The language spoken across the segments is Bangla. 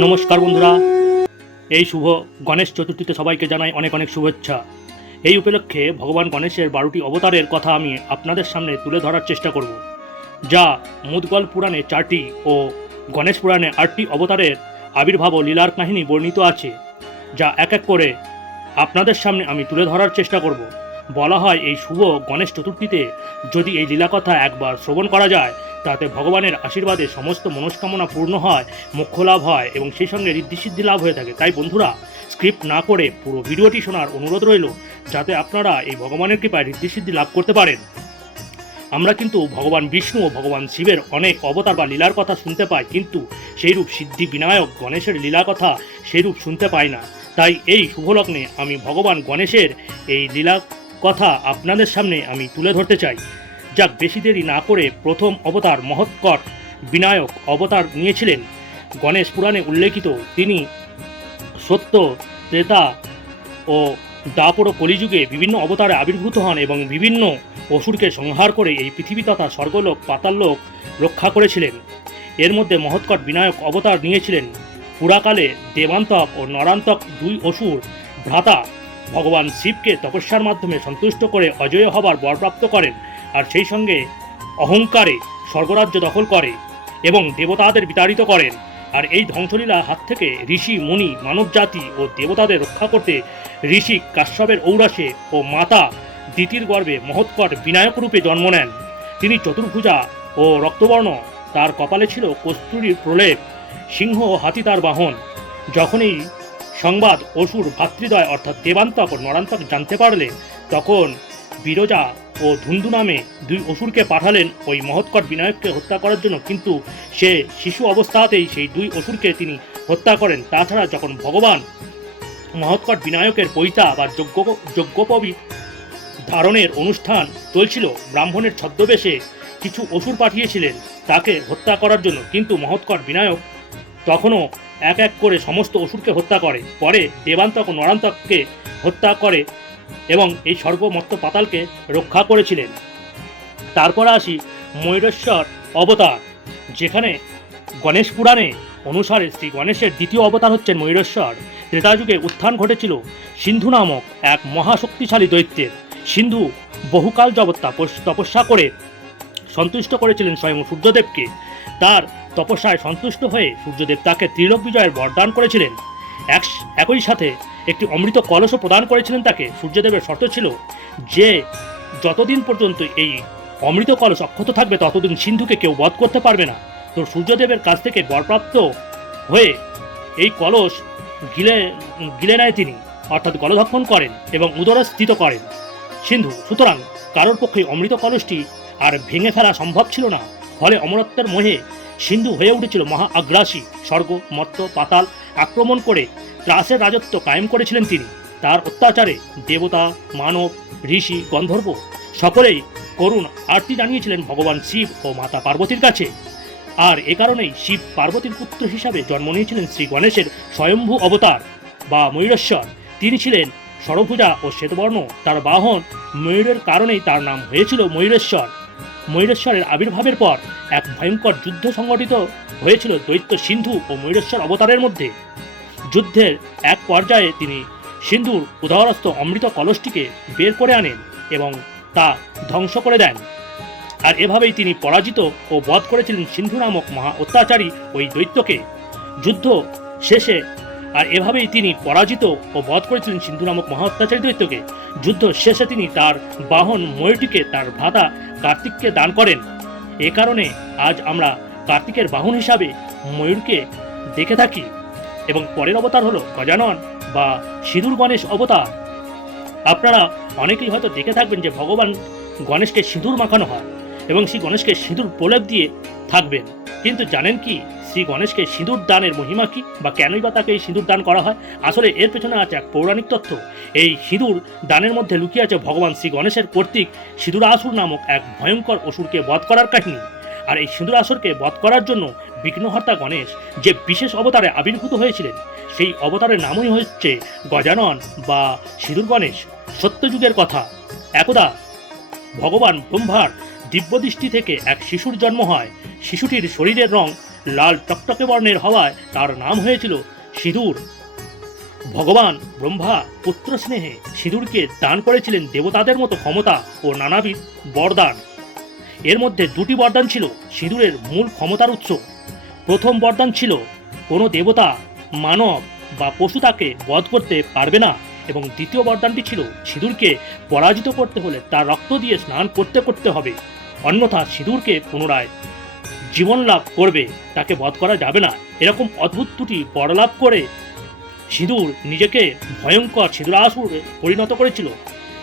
নমস্কার বন্ধুরা। এই শুভ গণেশ চতুর্থীতে সবাইকে জানাই অনেক অনেক শুভেচ্ছা। এই উপলক্ষে ভগবান গণেশের বারোটি অবতারের কথা আমি আপনাদের সামনে তুলে ধরার চেষ্টা করব, যা মুদগল পুরাণে চারটি ও গণেশ পুরাণে আটটি অবতারের আবির্ভাব ও লীলার কাহিনী বর্ণিত আছে, যা এক এক করে আপনাদের সামনে আমি তুলে ধরার চেষ্টা করব। বলা হয় এই শুভ গণেশ চতুর্থীতে যদি এই লীলা কথা একবার শ্রবণ করা যায় তাতে ভগবানের আশীর্বাদে সমস্ত মনস্কামনা পূর্ণ হয় মোক্ষ লাভ হয় এবং সেই সঙ্গে ঋদ্ধিসিদ্ধি লাভ হয়ে থাকে। তাই বন্ধুরা, স্ক্রিপ্ট না করে পুরো ভিডিওটি শোনার অনুরোধ রইল, যাতে আপনারা এই ভগবানের কৃপায় ঋদ্ধিসিদ্ধি লাভ করতে পারেন। আমরা কিন্তু ভগবান বিষ্ণু ও ভগবান শিবের অনেক অবতার বা লীলার কথা শুনতে পাই, কিন্তু সেইরূপ সিদ্ধি বিনায়ক গণেশের লীলা কথা সেইরূপ শুনতে পাই না। তাই এই শুভলগ্নে আমি ভগবান গণেশের এই লীলা কথা আপনাদের সামনে আমি তুলে ধরতে চাই। যাক বেশি দেরি না করে প্রথম অবতার মহৎকট বিনায়ক অবতার নিয়েছিলেন। গণেশ পুরাণে উল্লেখিত তিনি সত্য, ত্রেতা ও দাপর কলিযুগে বিভিন্ন অবতারে আবির্ভূত হন এবং বিভিন্ন অসুরকে সংহার করে এই পৃথিবী তথা স্বর্গলোক, পাতাললোক রক্ষা করেছিলেন। এর মধ্যে মহৎকট বিনায়ক অবতার নিয়েছিলেন। পুরাকালে দেবান্তক ও নরান্তক দুই অসুর ভ্রাতা ভগবান শিবকে তপস্যার মাধ্যমে সন্তুষ্ট করে অজয় হবার বরপ্রাপ্ত করেন আর সেই সঙ্গে অহংকারে স্বর্গরাজ্য দখল করে এবং দেবতাদের বিতাড়িত করেন। আর এই ধ্বংসলীলা হাত থেকে ঋষি, মুনি, মানবজাতি ও দেবতাদের রক্ষা করতে ঋষি কাশ্যপের ঔরাসে ও মাতা দিতির গর্ভে মহৎকট বিনায়ক রূপে জন্ম নেন। তিনি চতুর্ভুজা ও রক্তবর্ণ, তার কপালে ছিল কস্তুরীর প্রলেপ, সিংহ ও হাতি তার বাহন। যখনই সংবাদ, অসুর ভাতৃদয় অর্থাৎ দেবান্তক ও নরান্তক জানতে পারলে তখন বিরজা ও ধুন্দু নামে দুই অসুরকে পাঠালেন ওই মহৎকট বিনায়ককে হত্যা করার জন্য। কিন্তু সে শিশু অবস্থাতেই সেই দুই অসুরকে তিনি হত্যা করেন। তাছাড়া যখন ভগবান মহৎকট বিনায়কের পৈতা বা যজ্ঞ যজ্ঞোপবীত ধারণের অনুষ্ঠান চলছিল, ব্রাহ্মণের ছদ্মবেশে কিছু অসুর পাঠিয়েছিলেন তাকে হত্যা করার জন্য। কিন্তু মহৎকট বিনায়ক তখনও এক এক করে সমস্ত অসুরকে হত্যা করে। পরে দেবান্তক ও নরান্তককে হত্যা করে এবং এই সর্বমত্ত পাতালকে রক্ষা করেছিলেন। তারপরে আসি ময়ূরেশ্বর অবতার, যেখানে গণেশ পুরাণে অনুসারে শ্রী গণেশের দ্বিতীয় অবতার হচ্ছেন ময়ূরেশ্বর। ত্রেতাযুগে উত্থান ঘটেছিল সিন্ধু নামক এক মহাশক্তিশালী দৈত্যের। সিন্ধু বহুকাল তাপস, তপস্যা করে সন্তুষ্ট করেছিলেন স্বয়ং সূর্যদেবকে। তার তপস্যায় সন্তুষ্ট হয়ে সূর্যদেব তাকে ত্রিলোক বিজয়ের বরদান করেছিলেন। এক, একই সাথে একটি অমৃত কলসও প্রদান করেছিলেন তাকে। সূর্যদেবের শর্ত ছিল যে, যতদিন পর্যন্ত এই অমৃত কলস অক্ষত থাকবে, ততদিন সিন্ধুকে কেউ বধ করতে পারবে না। তো সূর্যদেবের কাছ থেকে বরপ্রাপ্ত হয়ে এই কলস গিলে গিলে নেয় তিনি, অর্থাৎ গলধক্ষণ করেন এবং উদরস্থিত করেন সিন্ধু। সুতরাং কারোর পক্ষে অমৃত কলসটি আর ভেঙে ফেলা সম্ভব ছিল না। ফলে অমরত্বের মোহে সিন্ধু হয়ে উঠেছিল মহা আগ্রাসী। স্বর্গ, মর্ত, পাতাল আক্রমণ করে ত্রাসের রাজত্ব কায়েম করেছিলেন তিনি। তার অত্যাচারে দেবতা, মানব, ঋষি, গন্ধর্ব সকলেই করুণ আরতি জানিয়েছিলেন ভগবান শিব ও মাতা পার্বতীর কাছে। আর এ কারণেই শিব পার্বতীর পুত্র হিসাবে জন্ম নিয়েছিলেন শ্রী গণেশের স্বয়ম্ভু অবতার বা ময়ূরেশ্বর। তিনি ছিলেন সরভুজা ও শ্বেতবর্ণ। তার বাহন ময়ূরের কারণেই তার নাম হয়েছিল ময়ূরেশ্বর। ময়ূরেশ্বরের আবির্ভাবের পর এক ভয়ঙ্কর যুদ্ধ সংগঠিত হয়েছিল দৈত্য সিন্ধু ও ময়ূরেশ্বর অবতারের মধ্যে। যুদ্ধের এক পর্যায়ে তিনি সিন্ধুর উদাহরস্থ অমৃত কলসটিকে বের করে আনেন এবং তা ধ্বংস করে দেন। আর এভাবেই তিনি পরাজিত ও বধ করেছিলেন সিন্ধু নামক মহা অত্যাচারী ওই দৈত্যকে। যুদ্ধ শেষে আর এভাবেই তিনি পরাজিত ও বধ করেছিলেন সিন্ধু নামক মহা অত্যাচারী দৈত্যকে। যুদ্ধ শেষে তিনি তার বাহন ময়ূরটিকে তার ভ্রাতা কার্তিককে দান করেন। এ কারণে আজ আমরা কার্তিকের বাহন হিসাবে ময়ূরকে দেখে থাকি এবং পরের অবতার হলো গজানন বা সিঁদুর গণেশ অবতার। আপনারা অনেকেই হয়তো দেখে থাকবেন যে ভগবান গণেশকে সিঁদুর মাখানো হয় এবং শ্রী গণেশকে সিঁদুর প্রলেপ দিয়ে থাকবেন। কিন্তু জানেন কি, শ্রী গণেশকে সিঁদুর দানের মহিমা কি? বা কেনই বা তাকে এই সিঁদুর দান করা হয়? আসলে এর পেছনে আছে এক পৌরাণিক তথ্য এই সিঁদুর দানের মধ্যে লুকিয়ে আছে ভগবান শ্রী গণেশের কর্তৃক সিঁদুর আসুর নামক এক ভয়ঙ্কর অসুরকে বধ করার কাহিনী। আর এই সিঁদুরাসুরকে বধ করার জন্য বিঘ্নহর্তা গণেশ যে বিশেষ অবতারে আবির্ভূত হয়েছিলেন, সেই অবতারের নামই হচ্ছে গজানন বা সিঁদুর গণেশ। সত্যযুগের কথা। একদা ভগবান ব্রহ্মার দিব্যদৃষ্টি থেকে এক শিশুর জন্ম হয়। শিশুটির শরীরের রং লাল টকটকে বর্ণের হওয়ায় তার নাম হয়েছিল সিঁদুর। ভগবান ব্রহ্মা পুত্র স্নেহে সিঁদুরকে দান করেছিলেন দেবতাদের মতো ক্ষমতা ও নানাবিধ বরদান। এর মধ্যে দুটি বরদান ছিল, সিঁদুরের মূল ক্ষমতার উৎস। প্রথম বরদান ছিল, কোনো দেবতা, মানব বা পশু তাকে বধ করতে পারবে না এবং দ্বিতীয় বরদানটি ছিল, সিঁদুরকে পরাজিত করতে হলে তার রক্ত দিয়ে স্নান করতে করতে হবে। অন্যথা সিঁদুরকে পুনরায় জীবন লাভ করবে, তাকে বধ করা যাবে না। এরকম অদ্ভুত দুটি বড়লাভ করে সিঁদুর নিজেকে ভয়ঙ্কর সিঁদুরাসুরে পরিণত করেছিল।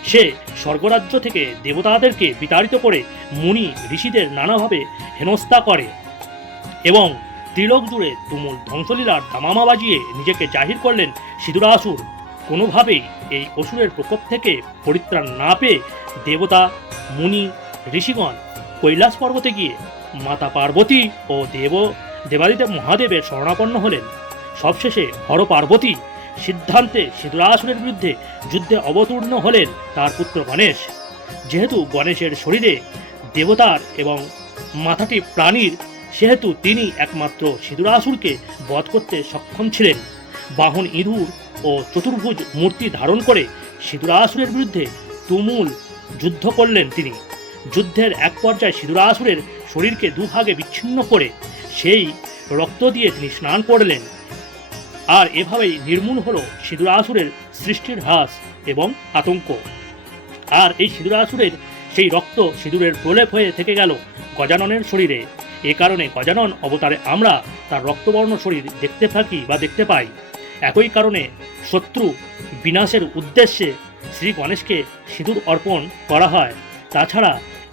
সে স্বর্গরাজ্য থেকে দেবতাদেরকে বিতাড়িত করে মুনি ঋষিদের নানাভাবে হেনস্থা করে এবং ত্রিলোক জুড়ে তুমুল ধ্বংসলীলার দামামা বাজিয়ে নিজেকে জাহির করলেন সিঁদুরাসুর। কোনোভাবেই এই অসুরের প্রকোপ থেকে পরিত্রাণ না পেয়ে দেবতা, মুনি, ঋষিগণ কৈলাস পর্বতে গিয়ে মাতা পার্বতী ও দেব, দেবাদিদেব মহাদেবের শরণাপন্ন হলেন। সবশেষে হর পার্বতী সিদ্ধান্তে সিদ্ধরাসুরের বিরুদ্ধে যুদ্ধে অবতীর্ণ হলেন তার পুত্র গণেশ। যেহেতু গণেশের শরীরে দেবতার এবং মাথাটি প্রাণীর, সেহেতু তিনি একমাত্র সিঁদুরাসুরকে বধ করতে সক্ষম ছিলেন। বাহন ইঁদুর ও চতুর্ভুজ মূর্তি ধারণ করে সিঁদুরাসুরের বিরুদ্ধে তুমুল যুদ্ধ করলেন তিনি। যুদ্ধের এক পর্যায়ে সিঁদুরাসুরের শরীরকে দুভাগে বিচ্ছিন্ন করে সেই রক্ত দিয়ে তিনি স্নান করলেন। আর এভাবেই নির্মূল হলো সিঁদুরাসুরের সৃষ্টির হ্রাস এবং আতঙ্ক। আর এই সিঁদুরাসুরের সেই রক্ত সিঁদুরের প্রলেপ হয়ে থেকে গেল গজাননের শরীরে। এ কারণে গজানন অবতারে আমরা তার রক্তবর্ণ শরীর দেখতে থাকি বা দেখতে পাই। একই কারণে শত্রু বিনাশের উদ্দেশ্যে শ্রী গণেশকে সিঁদুর অর্পণ করা হয়। তাছাড়া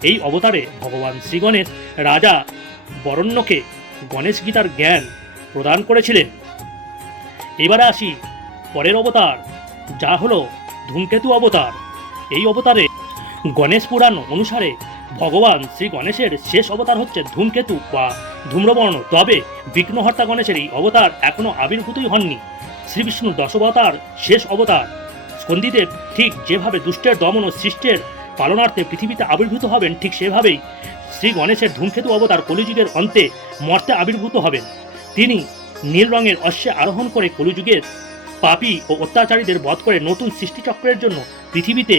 এই অবতারে ভগবান শ্রী গণেশ রাজা বরণ্যকে গণেশ গীতার জ্ঞান প্রদান করেছিলেন। এবারে আসি পরের অবতার, যা হলো ধূমকেতু অবতার। এই অবতারে গণেশ পুরাণ অনুসারে ভগবান শ্রী গণেশের শেষ অবতার হচ্ছে ধূমকেতু বা ধূম্রবর্ণ। তবে বিঘ্নহর্তা গণেশের এই অবতার এখনও আবির্ভূতই হননি। শ্রী বিষ্ণুর দশবতার শেষ অবতার। স্কন্দিদেব ঠিক যেভাবে দুষ্টের দমন ও সৃষ্টের পালনার্থে পৃথিবীতে আবির্ভূত হবেন ঠিক সেভাবেই শ্রী গণেশের ধূমকেতু অবতার কলিযুগের অন্তে মর্তে আবির্ভূত হবেন। তিনি নীল রঙের অশ্বে আরোহণ করে কলিযুগের পাপী ও অত্যাচারীদের বধ করে নতুন সৃষ্টিচক্রের জন্য পৃথিবীতে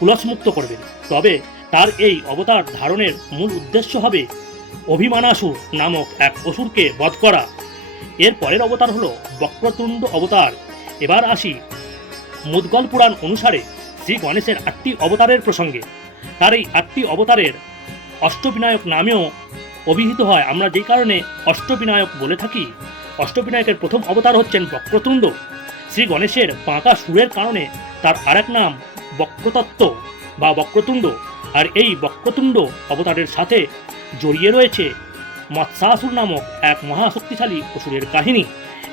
কুলসমুক্ত করবেন। তবে তার এই অবতার ধারণের মূল উদ্দেশ্য হবে অভিমানাসুর নামক এক অসুরকে বধ করা। এর পরের অবতার হল বক্রতুণ্ড অবতার। এবার আসি মুদগল পুরাণ অনুসারে শ্রী গণেশের আটটি অবতারের প্রসঙ্গে। তার এই আটটি অবতারের অষ্টবিনায়ক নামেও অভিহিত হয়। আমরা যেই কারণে অষ্টবিনায়ক বলে থাকি, অষ্টবিনায়কের প্রথম অবতার হচ্ছেন বক্রতুণ্ড। শ্রী গণেশের বাঁকা সুরের কারণে তার আরেক নাম বক্রতত্ত্ব বা বক্রতুণ্ড। আর এই বক্রতুণ্ড অবতারের সাথে জড়িয়ে রয়েছে মৎস্যাসুর নামক এক মহাশক্তিশালী অসুরের কাহিনী।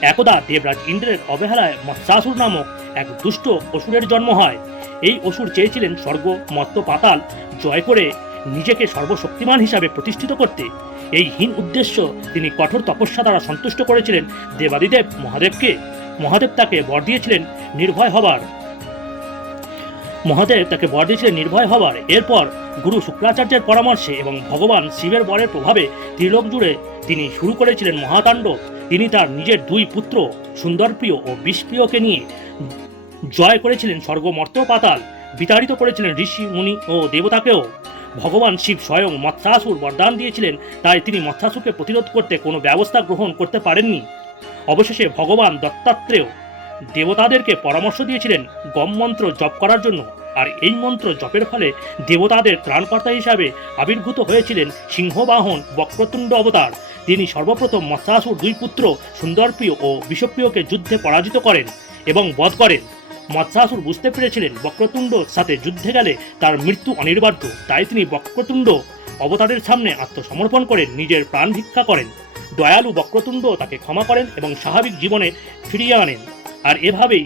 একদা দেবরাজ ইন্দ্রের অবহেলায় মৎস্যাসুর নামক এক দুষ্ট অসুরের জন্ম হয়। এই অসুর চেয়েছিলেন স্বর্গ, মত্ত পাতাল জয় করে নিজেকে সর্বশক্তিমান হিসাবে প্রতিষ্ঠিত করতে। এই হীন উদ্দেশ্য তিনি কঠোর তপস্যা দ্বারা সন্তুষ্ট করেছিলেন দেবাদিদেব মহাদেবকে। মহাদেব তাকে বর দিয়েছিলেন নির্ভয় হবার। মহাদেব তাকে বর দিয়েছিলেন নির্ভয় হবার। এরপর গুরু শুক্রাচার্যের পরামর্শে এবং ভগবান শিবের বরের প্রভাবে ত্রিলোক জুড়ে তিনি শুরু করেছিলেন মহাতাণ্ডব তিনি তার নিজের দুই পুত্র, সুন্দরপ্রিয় ও বিষপ্রিয়কে নিয়ে জয় করেছিলেন স্বর্গমর্ত পাতাল, বিতাড়িত করেছিলেন ঋষি, মুনি ও দেবতাকেও। ভগবান শিব স্বয়ং মৎস্যাসুর বরদান দিয়েছিলেন, তাই তিনি মৎস্যাসুরকে প্রতিরোধ করতে কোনো ব্যবস্থা গ্রহণ করতে পারেননি। অবশেষে ভগবান দত্তাত্রেয় দেবতাদেরকে পরামর্শ দিয়েছিলেন গম মন্ত্র জপ করার জন্য, আর এই মন্ত্র জপের ফলে দেবতাদের ত্রাণকর্তা হিসাবে আবির্ভূত হয়েছিলেন সিংহবাহন বক্রতুণ্ড অবতার। তিনি সর্বপ্রথম মৎস্যাসুর দুই পুত্র সুন্দরপ্রিয় ও বিষপ্রিয়কে যুদ্ধে পরাজিত করেন এবং বধ করেন। মৎস্যাসুর বুঝতে পেরেছিলেন বক্রতুণ্ড সাথে যুদ্ধে গেলে তার মৃত্যু অনিবার্য, তাই তিনি বক্রতুণ্ড অবতারের সামনে আত্মসমর্পণ করে নিজের প্রাণ ভিক্ষা করেন। দয়ালু বক্রতুণ্ড তাকে ক্ষমা করেন এবং স্বাভাবিক জীবনে ফিরিয়ে আনেন। আর এভাবেই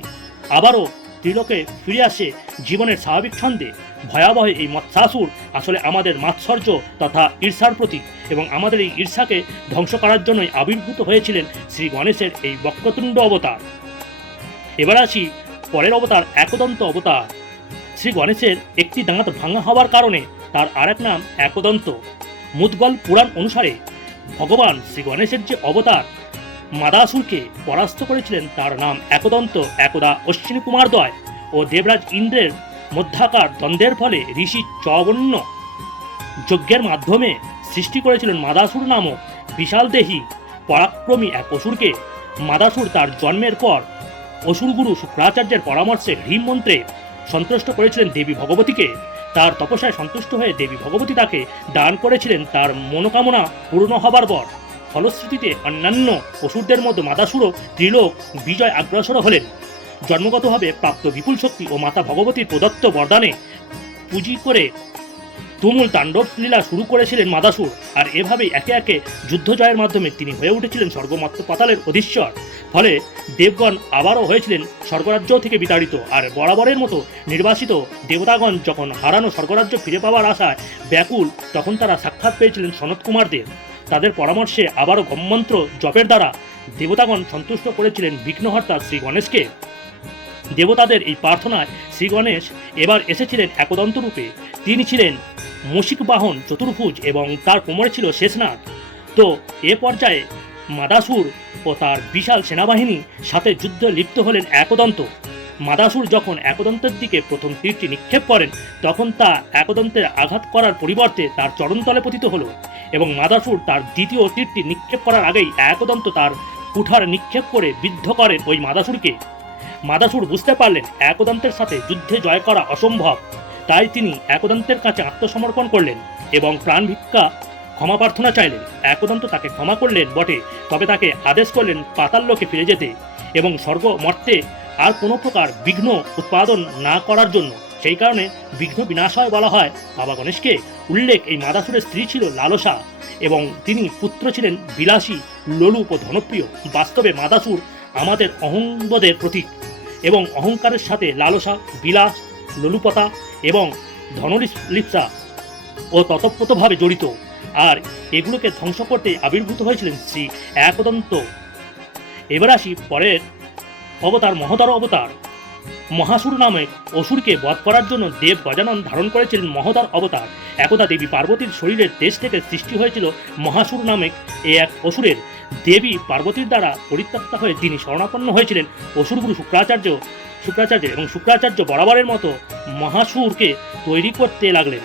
আবারও ত্রিলোকে ফিরে আসে জীবনের স্বাভাবিক ছন্দে। ভয়াবহ এই মৎস্যাসুর আসলে আমাদের মাৎসর্য তথা ঈর্ষার প্রতীক এবং আমাদের এই ঈর্ষাকে ধ্বংস করার জন্যই আবির্ভূত হয়েছিলেন শ্রী গণেশের এই বক্রতুণ্ড অবতার। এবার আসি পরের অবতার একদন্ত অবতার। শ্রী গণেশের একটি দাঁত ভাঙা হওয়ার কারণে তার আরেক নাম একদন্ত। মুদগল পুরাণ অনুসারে ভগবান শ্রী গণেশের যে অবতার মাদাসুরকে পরাস্ত করেছিলেন তার নাম একদন্ত একদা অশ্বিনী কুমারদ্বয় ও দেবরাজ ইন্দ্রের মধ্যাকার দ্বন্দ্বের ফলে ঋষি চবন্য যজ্ঞের মাধ্যমে সৃষ্টি করেছিলেন মাদাসুর নামক বিশাল দেহী পরাক্রমী এক অসুরকে। মাদাসুর তার জন্মের পর অসুরগুরু শুক্রাচার্যের পরামর্শে মন্ত্রে সন্তুষ্ট করেছিলেন দেবী ভগবতীকে। তার তপস্যায় সন্তুষ্ট হয়ে দেবী ভগবতী তাকে দান করেছিলেন তার মনোকামনা পূর্ণ হবার পর। ফলশ্রুতিতে অন্যান্য অসুরদের মধ্যে মাদাসুরও ত্রিলোক বিজয় অগ্রসর হলেন। জন্মগতভাবে প্রাপ্ত বিপুল শক্তি ও মাতা ভগবতীর প্রদত্ত বরদানে পুঁজি করে তুমুল তাণ্ডব লীলা শুরু করেছিলেন মাদাসুর। আর এভাবেই একে একে যুদ্ধ জয়ের মাধ্যমে তিনি হয়ে উঠেছিলেন স্বর্গমত্ত পাতালের অধীশ্বর। ফলে দেবগণ আবারও হয়েছিলেন স্বর্গরাজ্য থেকে বিতাড়িত। আর বরাবরের মতো নির্বাসিত দেবতাগণ যখন হারানো স্বর্গরাজ্য ফিরে পাওয়ার আশায় ব্যাকুল, তখন তারা সাক্ষাৎ পেয়েছিলেন সনত কুমারদের তাদের পরামর্শে আবারও গমমন্ত্র জপের দ্বারা দেবতাগণ সন্তুষ্ট করেছিলেন বিঘ্নহর্তা শ্রী গণেশকে। দেবতাদের এই প্রার্থনায় শ্রী গণেশ এবার এসেছিলেন একদন্ত রূপে তিনি ছিলেন মুশিক বাহন চতুর্ভুজ এবং তার কোমরে ছিল শেষনাগ তো এ পর্যায়ে মাদাসুর ও তার বিশাল সেনাবাহিনী সাথে যুদ্ধে লিপ্ত হলেন একদন্ত। মাদাসুর যখন একদন্তের দিকে প্রথম তীরটি নিক্ষেপ করেন, তখন তা একদন্তের আঘাত করার পরিবর্তে তার চরণতলে পতিত হলো এবং মাদাসুর তার দ্বিতীয় তীরটি নিক্ষেপ করার আগেই একদন্ত তার কুঠার নিক্ষেপ করে বিদ্ধ করেন ওই মাদাসুরকে মাদাসুর বুঝতে পারলেন একদন্তের সাথে যুদ্ধে জয় করা অসম্ভব। তাই তিনি একদন্তের কাছে আত্মসমর্পণ করলেন এবং প্রাণ ভিক্ষা ক্ষমা প্রার্থনা চাইলেন। একদন্ত তাকে ক্ষমা করলেন বটে, তবে তাকে আদেশ করলেন পাতাল লোকে ফিরে যেতে এবং স্বর্গ মর্তে আর কোনো প্রকার বিঘ্ন উৎপাদন না করার জন্য। সেই কারণে বিঘ্ন বিনাশয় বলা হয়। বাবা গণেশকে উল্লেখ এই মাদাসুরের স্ত্রী ছিল লালসা এবং তিনি পুত্র ছিলেন বিলাসী লোলুপ ও ধনপ্রিয়। বাস্তবে মাদাসুর আমাদের অহংবোধের প্রতীক এবং অহংকারের সাথে লালসা, বিলাস, লোলুপতা এবং ধনলিপ্সা ও ততপ্রতভাবে জড়িত। আর এগুলোকে ধ্বংস করতে আবির্ভূত হয়েছিলেন শ্রী একদন্ত। এবার আসি পরের অবতার মহতর অবতার। মহাসুর নামে অসুরকে বধ করার জন্য দেব গজানন ধারণ করেছিলেন মহতার অবতার। একদা দেবী পার্বতীর শরীরের দেশ থেকে সৃষ্টি হয়েছিল মহাসুর নামে এ এক অসুরের। দেবী পার্বতীর দ্বারা পরিত্যক্তা হয়ে তিনি শরণাপন্ন হয়েছিলেন অসুরগুরু শুক্রাচার্য শুক্রাচার্য এবং শুক্রাচার্য বরাবরের মতো মহাসুরকে তৈরি করতে লাগলেন।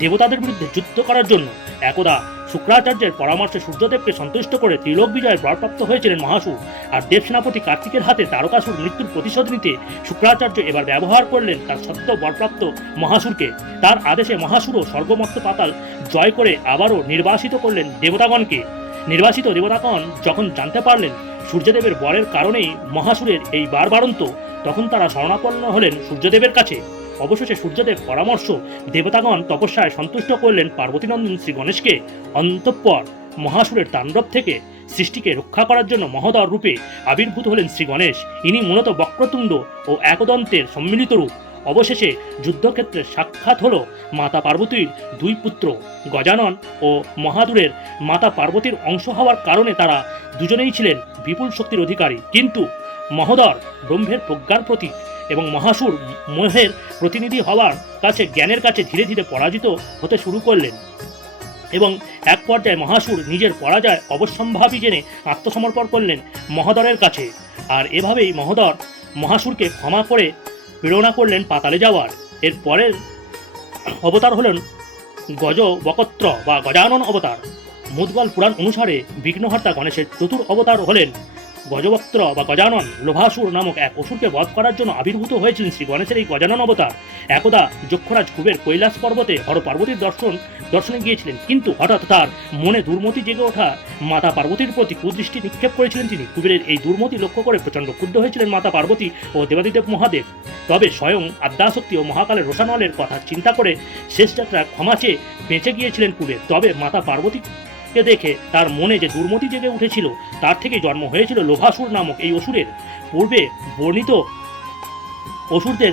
দেবতাদের বিরুদ্ধে যুদ্ধ করার জন্য। একদা শুক্রাচার্যের পরামর্শে সূর্যদেবকে সন্তুষ্ট করে ত্রিলোক বিজয়ের বরপ্রাপ্ত হয়েছিলেন মহাসুর। আর দেব সেনাপতি কার্তিকের হাতে তারকাসুর মৃত্যুর প্রতিশোধ নিতে শুক্রাচার্য এবার ব্যবহার করলেন তার সত্য বরপ্রাপ্ত মহাসুরকে। তার আদেশে মহাসুরও স্বর্গমত্ত পাতাল জয় করে আবারও নির্বাসিত করলেন দেবতাগণকে। নির্বাসিত দেবতাগণ যখন জানতে পারলেন সূর্যদেবের বরের কারণেই মহাসুরের এই বারবারন্ত, তখন তারা শরণাপন্ন হলেন সূর্যদেবের কাছে। অবশেষে সূর্যদেব পরামর্শ দেবতাগণ তপস্যায় সন্তুষ্ট করলেন পার্বতীনন্দন শ্রী গণেশকে অন্তঃপর মহাসুরের তাণ্ডব থেকে সৃষ্টিকে রক্ষা করার জন্য মহোদর রূপে আবির্ভূত হলেন শ্রী গণেশ ইনি মূলত বক্রতুণ্ড ও একদন্তের সম্মিলিত রূপ। অবশেষে যুদ্ধক্ষেত্রে সাক্ষাৎ হল মাতা পার্বতীর দুই পুত্র গজানন ও মহাদুরের। মাতা পার্বতীর অংশ হওয়ার কারণে তারা দুজনেই ছিলেন বিপুল শক্তির অধিকারী। কিন্তু মহোদর ব্রহ্মের প্রজ্ঞার প্রতীক এবং মহাসুর মোহের প্রতিনিধি হওয়ার কাছে, জ্ঞানের কাছে ধীরে ধীরে পরাজিত হতে শুরু করলেন। এবং এক পর্যায়ে মহাসুর নিজের পরাজয় অবশ্যম্ভাবী জেনে আত্মসমর্পণ করলেন মহোদরের কাছে। আর এভাবেই মহোদর মহাসুরকে ক্ষমা করে প্রেরণা করলেন পাতালে যাওয়ার। এর পরের অবতার হলেন গজ বকত্র বা গজানন অবতার। মুদগল পুরাণ অনুসারে বিঘ্নহর্তা গণেশের চতুর অবতার হলেন গজবক্ত্র বা গজানন লোভাসুর নামক এক অসুরকে বধ করার জন্য আবির্ভূত হয়েছিলেন শ্রী গণেশের এই গজানন অবতার। একদা যক্ষরাজ কুবের কৈলাস পর্বতে হর পার্বতীর দর্শন, দর্শনে গিয়েছিলেন। কিন্তু হঠাৎ তার মনে দুর্মতি জেগে ওঠা মাতা পার্বতীর প্রতি কুদৃষ্টি নিক্ষেপ করেছিলেন তিনি। কুবেরের এই দুর্মতি লক্ষ্য করে প্রচণ্ড ক্ষুব্ধ হয়েছিলেন মাতা পার্বতী ও দেবাদিদেব মহাদেব। তবে স্বয়ং আদ্যাশক্তি ও মহাকালের রোশানলের কথা চিন্তা করে শেষ যাত্রা ক্ষমা চেয়ে বেঁচে গিয়েছিলেন কুবের। তবে মাতা পার্বতীকে দেখে তার মনে যে দুর্মতি জেগে উঠেছিল, তার থেকে জন্ম হয়েছিল লোভাসুর নামক এই অসুরের। পূর্বে বর্ণিত অসুরদের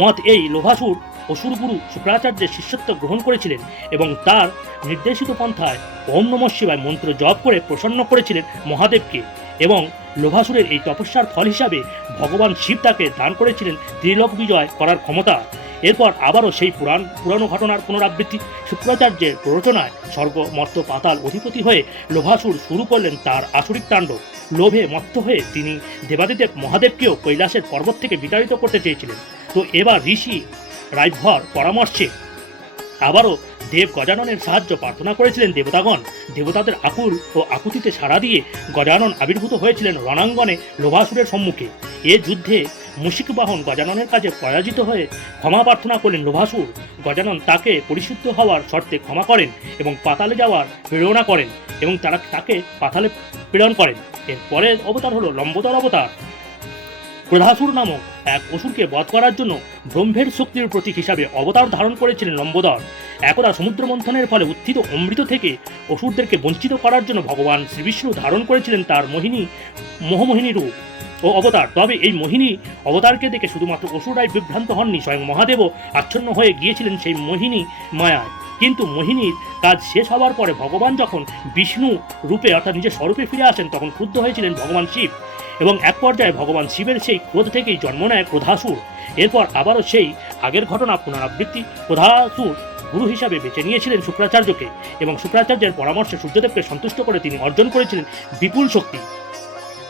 মত এই লোভাসুর অসুরগুরু শুক্রাচার্যের শিষ্যত্ব গ্রহণ করেছিলেন এবং তার নির্দেশিত পন্থায় ওম নম শিবায় মন্ত্র জপ করে প্রসন্ন করেছিলেন মহাদেবকে এবং লোভাসুরের এই তপস্যার ফল হিসাবে ভগবান শিব তাকে দান করেছিলেন ত্রিলোক বিজয় করার ক্ষমতা। এরপর আবারও সেই পুরাণ, পুরানো ঘটনার পুনরাবৃত্তি। শুক্রাচার্যের প্ররোচনায় স্বর্গ মর্ত পাতাল অধিপতি হয়ে লোভাসুর শুরু করলেন তার আসরিক তাণ্ডব লোভে মত্ত হয়ে তিনি দেবাদিদেব মহাদেবকেও কৈলাসের পর্বত থেকে বিতাড়িত করতে চেয়েছিলেন। তো এবার ঋষি রাইভর পরামর্শে আবারও দেব গজাননের সাহায্য প্রার্থনা করেছিলেন দেবতাগণ। দেবতাদের আকুল ও আকুতিতে সাড়া দিয়ে গজানন আবির্ভূত হয়েছিলেন রণাঙ্গনে লোভাসুরের সম্মুখে। এ যুদ্ধে মুশিক বাহন গজাননের কাছে পরাজিত হয়ে ক্ষমা প্রার্থনা করলেন লোভাসুর। গজানন তাকে পরিশুদ্ধ হওয়ার শর্তে ক্ষমা করেন এবং পাতালে যাওয়ার প্রেরণা করেন এবং তারা তাকে পাতালে প্রেরণ করেন। এর পরের অবতার হলো লম্বোদর অবতার। ক্রোধাসুর নামক এক অসুরকে বধ করার জন্য ব্রহ্মের শক্তির প্রতীক হিসাবে অবতার ধারণ করেছিলেন লম্বোদর। একদা সমুদ্র মন্থনের ফলে উত্থিত অমৃত থেকে অসুরদেরকে বঞ্চিত করার জন্য ভগবান শ্রীবিষ্ণু ধারণ করেছিলেন তার মোহিনী, মোহমোহিনী রূপ। ও অবতার। তবে এই মোহিনী অবতারকে দেখে শুধুমাত্র অসুরাই বিভ্রান্ত হননি, স্বয়ং মহাদেবও আচ্ছন্ন হয়ে গিয়েছিলেন সেই মোহিনী মায়ায়। কিন্তু মোহিনীর কাজ শেষ হওয়ার পরে ভগবান যখন বিষ্ণু রূপে অর্থাৎ নিজের স্বরূপে ফিরে আসেন, তখন ক্রুদ্ধ হয়েছিলেন ভগবান শিব। এবং এক পর্যায়ে ভগবান শিবের সেই ক্রোধ থেকেই জন্ম নেয় ক্রোধাসুর। এরপর আবারও সেই আগের ঘটনা পুনরাবৃত্তি ক্রোধাসুর গুরু হিসাবে বেছে নিয়েছিলেন শুক্রাচার্যকে। এবং শুক্রাচার্যের পরামর্শে সূর্যদেবকে সন্তুষ্ট করে তিনি অর্জন করেছিলেন বিপুল শক্তি।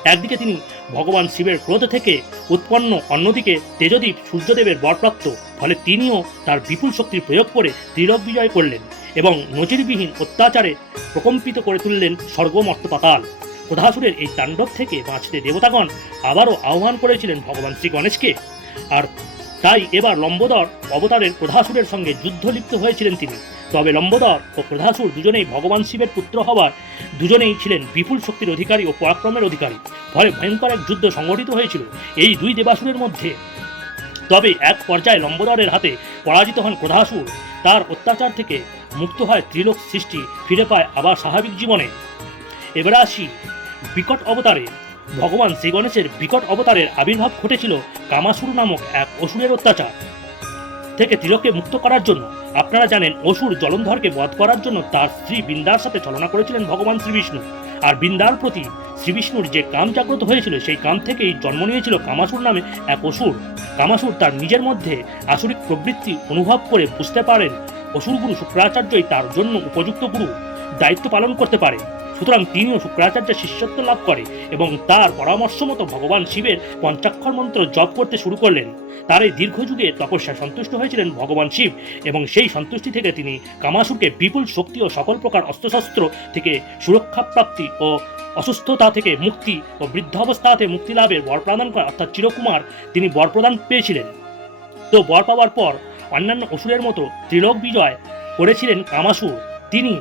একদিকে তিনি ভগবান শিবের ক্রোধ থেকে উৎপন্ন অন্যদিকে তেজদীপ সূর্যদেবের বরপ্রাপ্ত, ফলে তিনিও তার বিপুল শক্তির প্রয়োগ করে ত্রিলোক বিজয় করলেন এবং নজিরবিহীন অত্যাচারে প্রকম্পিত করে তুললেন স্বর্গমর্ত পাতাল প্রধাসুরের এই তাণ্ডব থেকে বাঁচতে দেবতাগণ আবারও আহ্বান করেছিলেন ভগবান শ্রী গণেশকে আর তাই এবার লম্বোদর অবতারের প্রধাসুরের সঙ্গে যুদ্ধ লিপ্ত হয়েছিলেন তিনি। তবে লম্বোদর ও প্রধাসুর দুজনেই ভগবান শিবের পুত্র হওয়ার, দুজনেই ছিলেন বিপুল শক্তির অধিকারী ও পরাক্রমের অধিকারী। ফলে ভয়ঙ্কর এক যুদ্ধ সংগঠিত হয়েছিল এই দুই দেবাসুরের মধ্যে। তবে এক পর্যায়ে লম্বোদরের হাতে পরাজিত হন প্রধাসুর। তার অত্যাচার থেকে মুক্ত হয় ত্রিলোক সৃষ্টি, ফিরে পায় আবার স্বাভাবিক জীবনে। এবার আসি বিকট অবতারে। ভগবান শ্রী গণেশের বিকট অবতারের আবির্ভাব ঘটেছিল কামাসুর নামক এক অসুরের অত্যাচার। থেকে তিলককে মুক্ত করার জন্য, আপনারা জানেন অসুর জলন্ধরকে বধ করার জন্য তার স্ত্রী বৃন্দার সাথে ছলনা করেছিলেন ভগবান শ্রীবিষ্ণু। আর বৃন্দার প্রতি শ্রীবিষ্ণুর যে কাম জাগ্রত হয়েছিল, সেই কাম থেকেই জন্ম নিয়েছিল কামাসুর নামে এক অসুর। কামাসুর তার নিজের মধ্যে আসরিক প্রবৃত্তি অনুভব করে বুঝতে পারেন, অসুরগুরু শুক্রাচার্যই তার জন্য উপযুক্ত গুরু, দায়িত্ব পালন করতে পারে। সুতরাং তিনিও শুক্রাচার্যের শিষ্যত্ব লাভ করে এবং তার পরামর্শ মতো ভগবান শিবের পঞ্চাক্ষর মন্ত্র জপ করতে শুরু করলেন। তার এই দীর্ঘ যুগে তপস্যা সন্তুষ্ট হয়েছিলেন ভগবান শিব এবং সেই সন্তুষ্টি থেকে তিনি কামাসুরকে বিপুল শক্তি ও সকল প্রকার অস্ত্রশস্ত্র থেকে সুরক্ষা প্রাপ্তি ও অসুস্থতা থেকে মুক্তি ও বৃদ্ধাবস্থাতে মুক্তি লাভের বর প্রদান করে অর্থাৎ চিরকুমার তিনি বর প্রদান পেয়েছিলেন। তো বর পাওয়ার পর অন্যান্য অসুরের মতো ত্রিলোক বিজয় করেছিলেন কামাসুর তিনি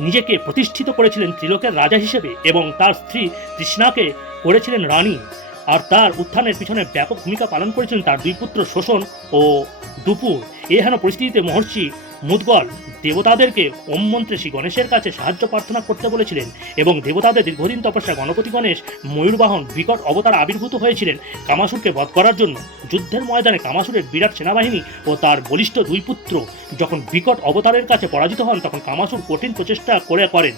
নিজেকে প্রতিষ্ঠিত করেছিলেন ত্রিলোকের রাজা হিসেবে এবং তার স্ত্রী তৃষ্ণাকে করেছিলেন রানী। আর তার উত্থানের পিছনে ব্যাপক ভূমিকা পালন করেছিলেন তার দুই পুত্র শোষণ ও দুপুর। এই হেন পরিস্থিতিতে মহর্ষি মুদগল দেবতাদেরকে ওম মন্ত্রে শ্রী গণেশের কাছে সাহায্য প্রার্থনা করতে বলেছিলেন এবং দেবতাদের দীর্ঘদিন তপস্যা গণপতি গণেশ ময়ূরবাহন বিকট অবতার আবির্ভূত হয়েছিলেন কামাসুরকে বধ করার জন্য। যুদ্ধের ময়দানে কামাসুরের বিরাট সেনাবাহিনী ও তার বলিষ্ঠ দুই পুত্র যখন বিকট অবতারের কাছে পরাজিত হন, তখন কামাসুর কঠিন প্রচেষ্টা করে করেন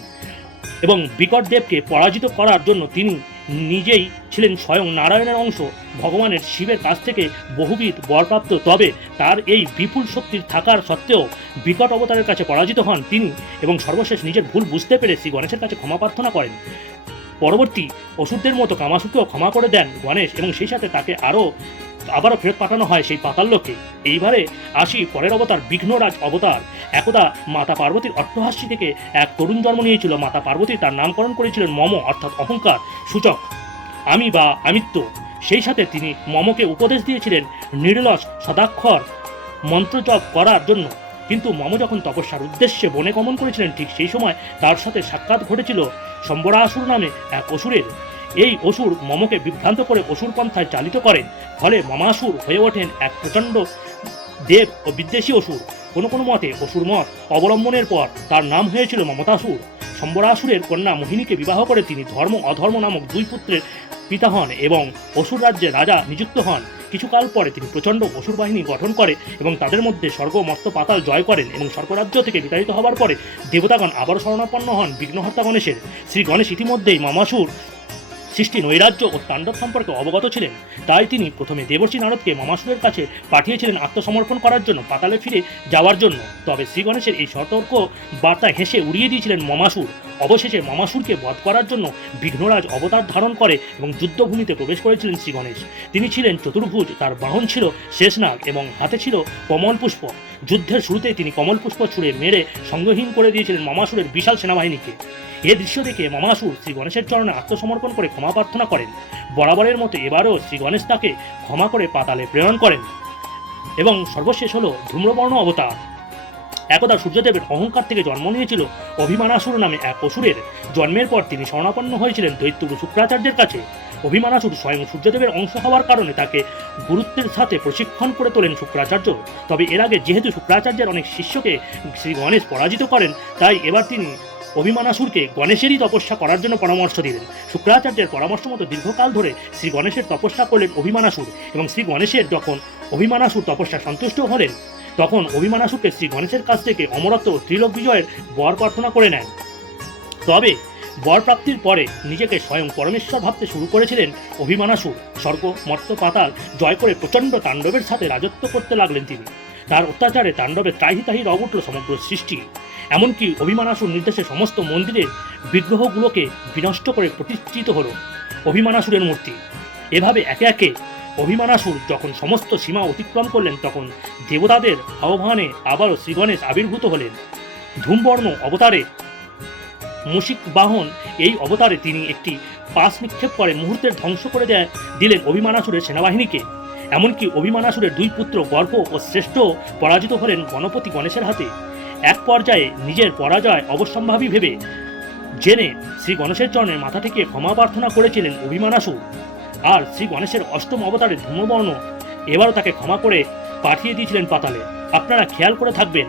এবং বিকট দেবকে পরাজিত করার জন্য তিনি নিজেই ছিলেন স্বয়ং নারায়ণের অংশ। ভগবানের শিবের কাছ থেকে বহুবিধ বরপ্রাপ্ত, তবে তার এই বিপুল শক্তির থাকার সত্ত্বেও বিকট অবতারের কাছে পরাজিত হন তিনি এবং সর্বশেষ নিজের ভুল বুঝতে পেরে শ্রী গণেশের কাছে ক্ষমা প্রার্থনা করেন। পরবর্তী অসুরদের মতো কামাসুকেও ক্ষমা করে দেন গণেশ এবং সেই সাথে তাকে আরও আবারও ফেরত পাঠানো হয় সেই পাতাল্লোকে এইবারে আসি পরের অবতার, বিঘ্নরাজ অবতার। একদা মাতা পার্বতীর অট্টহাস্যি থেকে এক তরুণ জন্ম নিয়েছিল। মাতা পার্বতী তার নামকরণ করেছিলেন মম, অর্থাৎ অহংকার, সূচক। আমি বা আমিত্ব সেই সাথে তিনি মমকে উপদেশ দিয়েছিলেন নির্লস সদাক্ষর, মন্ত্রজপ করার জন্য। কিন্তু মম যখন তপস্যার উদ্দেশ্যে বনে গমন করেছিলেন, ঠিক সেই সময় তার সাথে সাক্ষাৎ ঘটেছিল সম্বরাসুর নামে এক অসুরের। এই অসুর মমকে বিভ্রান্ত করে অসুর পন্থায় চালিত করেন ফলে মমাসুর হয়ে ওঠেন এক প্রচণ্ড দেব ও বিদ্বেষী অসুর। কোনো কোনো মতে অসুর মত অবলম্বনের পর তার নাম হয়েছিল মমতাসুর। সম্বরাসুরের কন্যা মোহিনীকে বিবাহ করে তিনি ধর্ম অধর্ম নামক দুই পুত্রের পিতা হন এবং অসুর রাজ্যে রাজা নিযুক্ত হন। কিছুকাল পরে তিনি প্রচণ্ড অসুর বাহিনী গঠন করে এবং তাদের মধ্যে স্বর্গ মর্ত পাতাল জয় করেন এবং স্বর্গরাজ্য থেকে বিতাড়িত হওয়ার পরে দেবতাগণ আবারও শরণাপন্ন হন বিঘ্নহর্তা গণেশের। শ্রী গণেশ ইতিমধ্যেই মামাসুর সৃষ্টি নৈরাজ্য ও তাণ্ডব সম্পর্কে অবগত ছিলেন। তাই তিনি প্রথমে দেবর্ষী নারদকে মমাসুরের কাছে পাঠিয়েছিলেন আত্মসমর্পণ করার জন্য পাতালে ফিরে যাওয়ার জন্য। তবে শ্রী গণেশের এই সতর্ক বার্তা হেসে উড়িয়ে দিয়েছিলেন মমাসুর অবশেষে মমাসুরকে বধ করার জন্য বিঘ্নরাজ অবতার ধারণ করে এবং যুদ্ধভূমিতে প্রবেশ করেছিলেন শ্রী গণেশ। তিনি ছিলেন চতুর্ভুজ, তার বাহন ছিল শেষনাগ এবং হাতে ছিল কমল পুষ্প। যুদ্ধের শুরুতেই তিনি কমল পুষ্প ছুঁড়ে মেরে সঙ্গহীন করে দিয়েছিলেন মমাসুরের বিশাল সেনাবাহিনীকে। এ দৃশ্য দেখে মমাসুর শ্রী গণেশের চরণে আত্মসমর্পণ করে ক্ষমা প্রার্থনা করেন। বরাবরের মতো এবারও শ্রী গণেশ তাকে ক্ষমা করে পাতালে প্রেরণ করেন এবং সর্বশেষ হলো ধূম্রবর্ণ অবতার। একদা সূর্যদেবের অহংকার থেকে জন্ম নিয়েছিল অভিমানাসুর নামে এক অসুরের। জন্মের পর তিনি শরণাপন্ন হয়েছিলেন দৈত্যগুরু শুক্রাচার্যের কাছে। অভিমানাসুর স্বয়ং সূর্যদেবের অংশ হওয়ার কারণে তাকে গুরুত্বের সাথে প্রশিক্ষণ করে তোলেন শুক্রাচার্য। তবে এর আগে যেহেতু শুক্রাচার্যের অনেক শিষ্যকে শ্রী গণেশ পরাজিত করেন, তাই এবার তিনি অভিমানাসুরকে গণেশেরই তপস্যা করার জন্য পরামর্শ দিলেন। শুক্রাচার্যের পরামর্শ মতো দীর্ঘকাল ধরে শ্রী গণেশের তপস্যা করলেন অভিমানাসুর এবং শ্রী গণেশের যখন অভিমানাসুর তপস্যা সন্তুষ্ট হলেন, তখন অভিমানাসুরকে শ্রী গণেশের কাছ থেকে অমরত্ব ও ত্রিলোক বিজয়ের বর প্রার্থনা করে নেন। তবে বর প্রাপ্তির পরে নিজেকে স্বয়ং পরমেশ্বর ভাবতে শুরু করেছিলেন অভিমানাসুর স্বর্গ, মর্ত, পাতাল জয় করে প্রচণ্ড তাণ্ডবের সাথে রাজত্ব করতে লাগলেন তিনি। তার অত্যাচারে তাণ্ডবে ত্রাহি রব উঠল সমগ্র সৃষ্টি। এমনকি অভিমানাসুর নির্দেশে সমস্ত মন্দিরের বিগ্রহগুলোকে বিনষ্ট করে প্রতিষ্ঠিত হলো অভিমানাসুরের মূর্তি। এভাবে একে একে অভিমানাসুর যখন সমস্ত সীমা অতিক্রম করলেন, তখন দেবতাদের আহ্বানে আবারও শ্রীগণেশ আবির্ভূত হলেন। ধূমবর্ণ অবতারে মুশিক বাহন এই অবতারে তিনি একটি পাশ নিক্ষেপ করে মুহূর্তের ধ্বংস করে দেয়, দিলেন অভিমানাসুরের সেনাবাহিনীকে। এমনকি অভিমানাসুরের দুই পুত্র গর্ভ ও শ্রেষ্ঠ পরাজিত হলেন গণপতি গণেশের হাতে। এক পর্যায়ে নিজের পরাজয় অবশ্যম্ভাবী ভেবে। জেনে শ্রী গণেশের চরণে মাথা থেকে ক্ষমা প্রার্থনা করেছিলেন অভিমানাসুর আর শ্রী গণেশের অষ্টম অবতারে ধূম্রবর্ণ এবারও তাকে ক্ষমা করে পাঠিয়ে দিয়েছিলেন পাতালে। আপনারা খেয়াল করে থাকবেন,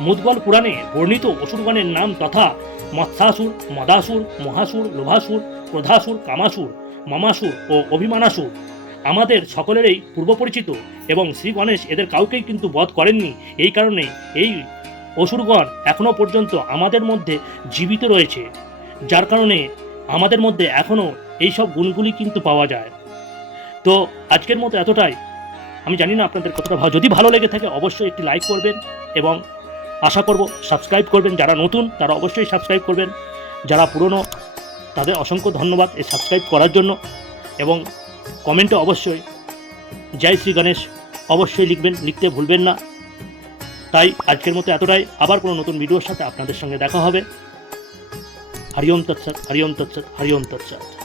মুদগল পুরাণে বর্ণিত অসুরগণের নাম তথা মৎসাসুর মদাসুর, মহাসুর, লোভাসুর প্রধাসুর কামাসুর, মামাসুর ও অভিমানাসুর। আমাদের সকলেরই পূর্বপরিচিত এবং শ্রী গণেশ এদের কাউকেই কিন্তু বধ করেননি। এই কারণে এই অসুরগণ এখনও পর্যন্ত আমাদের মধ্যে জীবিত রয়েছে, যার কারণে আমাদের মধ্যে এখনও এই সব গুণগুলি কিন্তু পাওয়া যায়। তো আজকের মতো এতটাই। আমি জানি না আপনাদের কতটা ভালো যদি ভালো লেগে থাকে অবশ্যই একটি লাইক করবেন এবং আশা করব সাবস্ক্রাইব করবেন। যারা নতুন তারা অবশ্যই সাবস্ক্রাইব করবেন। যারা পুরনো তাদের অসংখ্য ধন্যবাদ এই সাবস্ক্রাইব করার জন্য এবং কমেন্টে অবশ্যই জয় শ্রী গণেশ অবশ্যই লিখবেন, লিখতে ভুলবেন না। তাই আজকের মতো এতটাই। আবার কোনো নতুন ভিডিওর সাথে আপনাদের সঙ্গে দেখা হবে। হরিওম তৎসৎ হরিওম তৎসৎ হরিওম তৎসৎ।